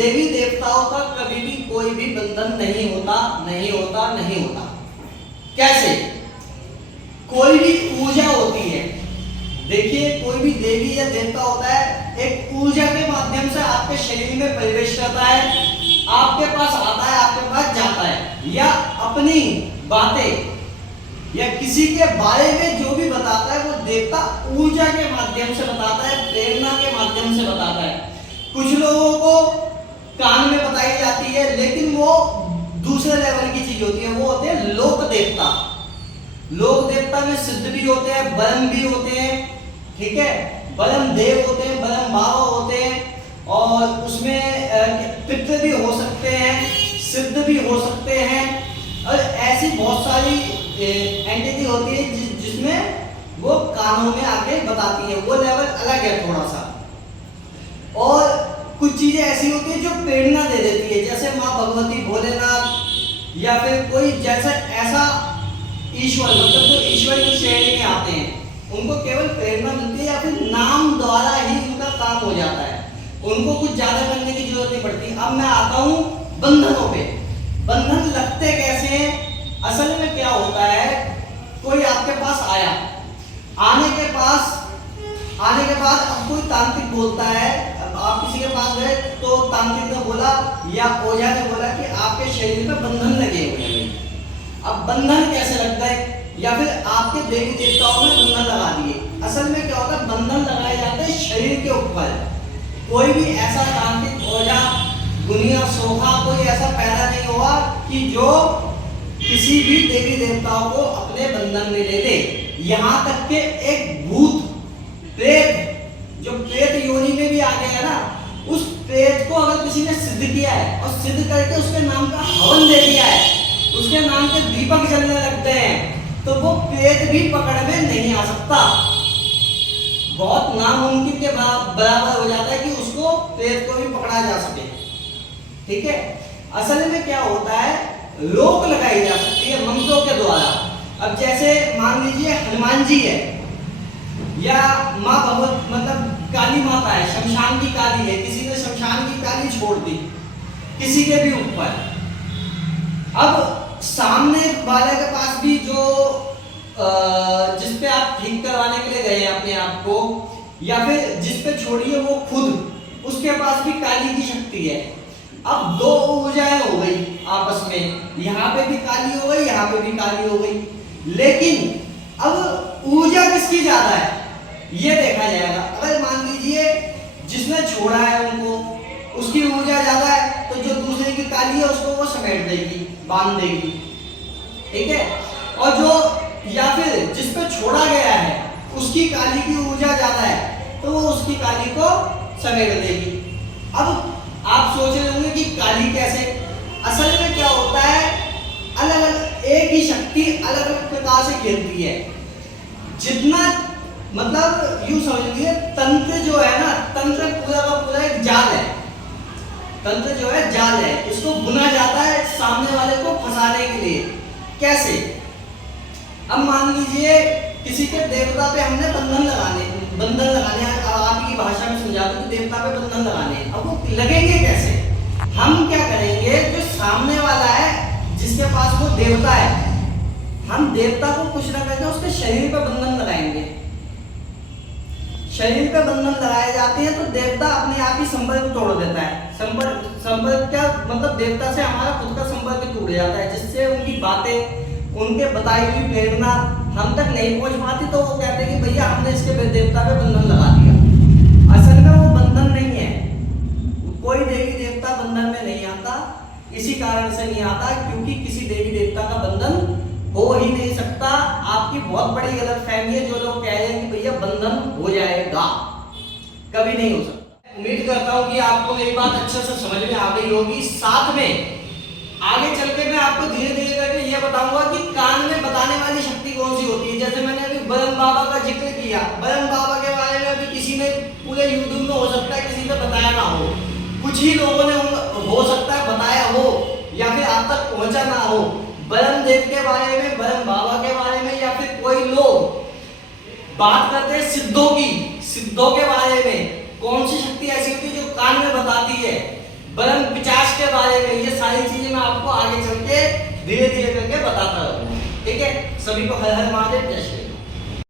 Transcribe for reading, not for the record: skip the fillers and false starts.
देवी देवताओं का कभी भी कोई भी बंधन नहीं होता, नहीं होता, नहीं होता। कैसे? कोई भी ऊर्जा होती है, देखिए कोई भी देवी या देवता होता है, एक ऊर्जा के माध्यम से आपके शरीर में प्रवेश करता है, आपके पास आता है, आपके पास जाता है, या अपनी बातें या किसी के बारे में जो भी बताता है वो देवता ऊर्जा के माध्यम से बताता है, प्रेरणा के माध्यम से बताता है। कुछ लोगों को कान में बताई जाती है, लेकिन वो दूसरे लेवल की चीज होती है, वो होते हैं लोक देवता। लोक देवता में सिद्ध भी होते हैं, ब्रह्म भी होते हैं, ठीक है, ब्रह्म देव होते हैं, ब्रह्म बाबा होते हैं, और उसमें पितृ भी हो सकते हैं, सिद्ध भी हो सकते हैं, और ऐसी बहुत सारी एंटिटी होती है जिसमें वो कानों में आके बताती है, वो लेवल अलग है थोड़ा सा। और कुछ चीजें ऐसी होती है जो प्रेरणा दे देती है, जैसे माँ भगवती, भोलेनाथ, या फिर कोई जैसा ऐसा ईश्वर, मतलब जो ईश्वर की श्रेणी में आते हैं, उनको केवल प्रेरणा मिलती है या फिर नाम द्वारा ही उनका काम हो जाता है, उनको कुछ ज्यादा करने की जरूरत नहीं पड़ती। अब मैं आता हूँ बंधनों पे। बंधन लगते कैसे हैं? असल में क्या होता है, कोई आपके पास आया, आने के बाद अब कोई तांत्रिक बोलता है, अब आप किसी के पास गए तो तांत्रिक ने बोला या ओझा ने बोला कि आपके शरीर में बंधन लगे हुए हैं। अब बंधन कैसे लगता है, या फिर आपके देवी देवताओं ने बंधन लगा दिए। असल में क्या होता है, बंधन लगाए जाते हैं शरीर के ऊपर। कोई भी ऐसा तांत्रिक ओझा, दुनिया सोखा कोई ऐसा पैदा नहीं हुआ कि जो किसी भी देवी देवताओं को अपने बंधन में ले ले। यहाँ तक के एक भूत प्रेत, जो प्रेत योनि में भी आ गया ना, उस प्रेत को अगर किसी ने सिद्ध किया है और सिद्ध करके उसके नाम का हवन दे दिया है, उसके नाम के दीपक जलने लगते हैं, तो वो प्रेत भी पकड़ में नहीं आ सकता। बहुत नामुमकिन के बराबर हो जाता है कि उसको प्रेत को भी पकड़ा जा सके, ठीक है। असल में क्या होता है, रोक लगाई जा सकती है मंत्रों के द्वारा। अब जैसे मान लीजिए हनुमान जी है, या माँ भगवत, मतलब काली माता है, शमशान की काली है, किसी ने शमशान की काली छोड़ दी किसी के भी ऊपर। अब सामने वाले के पास भी जो जिसपे आप ठीक करवाने के लिए गए हैं अपने आप को, या फिर जिसपे छोड़िए वो खुद, उसके पास भी काली की शक्ति है। अब दो ऊर्जाएं हो गई आपस में, यहाँ पे भी काली हो गई, यहाँ पे भी काली हो गई, लेकिन अब ऊर्जा किसकी ज्यादा है ये देखा जाएगा। अगर मान लीजिए जिसने छोड़ा है उनको, उसकी ऊर्जा ज्यादा है, तो जो दूसरे की काली है उसको वो समेट देगी, बांध देगी, ठीक है। और जो या फिर जिस पे छोड़ा गया है उसकी काली की ऊर्जा ज्यादा है, तो वो उसकी काली को समेट देगी। अब आप सोच रहे होंगे कि काली कैसे? असल में क्या होता है, अलग अलग एक ही शक्ति अलग अलग प्रकार से खेलती है। जितना मतलब यूं समझ लीजिए, तंत्र जो है ना, तंत्र पूरा का पूरा एक जाल है। तंत्र जो है जाल है, इसको बुना जाता है सामने वाले को फंसाने के लिए। कैसे? अब मान लीजिए किसी के देवता पे हमने बंधन लगाने आपकी भाषा में समझा दो कि देवता पे बंधन लगाने, अब वो लगेंगे कैसे? हम क्या करेंगे, जो सामने वाला है जिसके पास वो देवता है, हम देवता को कुछ ना करके उसके शरीर पे बंधन लगाएंगे। शरीर पे बंधन लगाए जाते हैं तो देवता अपने आप ही संपर्क तोड़ देता है। संपर्क क्या मतलब, देवता से हमारा खुद का संपर्क टूट जाता है, जिससे उनकी बातें, उनके बताई हुई प्रेरणा हम तक नहीं पहुंच पाती, तो वो कहते हैं कि भैया हमने इसके देवता पे बंधन लगा दिया। असल में वो बंधन नहीं है, कोई देवी देवता बंधन में नहीं आता। इसी कारण से नहीं आता क्योंकि किसी देवी देवता का बंधन हो ही नहीं सकता। आपकी बहुत बड़ी गलतफहमी है जो लोग कह रहे हैं कि भैया बंधन हो जाएगा, कभी नहीं हो सकता। उम्मीद करता हूं कि आपको मेरी बात अच्छे से समझ में आ गई होगी। साथ में आगे चल के मैं आपको धीरे धीरे करके ये बताऊंगा कि कान में बताने वाली शक्ति कौन सी होती है। जैसे मैंने अभी ब्रह्म बाबा का जिक्र किया, ब्रह्म बाबा के बारे में अभी किसी ने पूरे यूट्यूब में हो सकता है किसी ने बताया ना हो, कुछ ही लोगों ने हो सकता है बताया हो, या फिर आप तक पहुंचा ना हो। ब्रह्म देव के बारे में, ब्रह्म बाबा के बारे में, या फिर कोई लोग बात करते हैं सिद्धों की, सिद्धों के बारे में। कौन सी शक्ति ऐसी होती है जो कान में बताती है, ब्रह्म पिशाच के बारे में, ये सारी चीजें मैं आपको आगे चल के धीरे धीरे करके बताता रहूंगा। ठीक है, सभी को हर हर महादेव, जय श्री राम।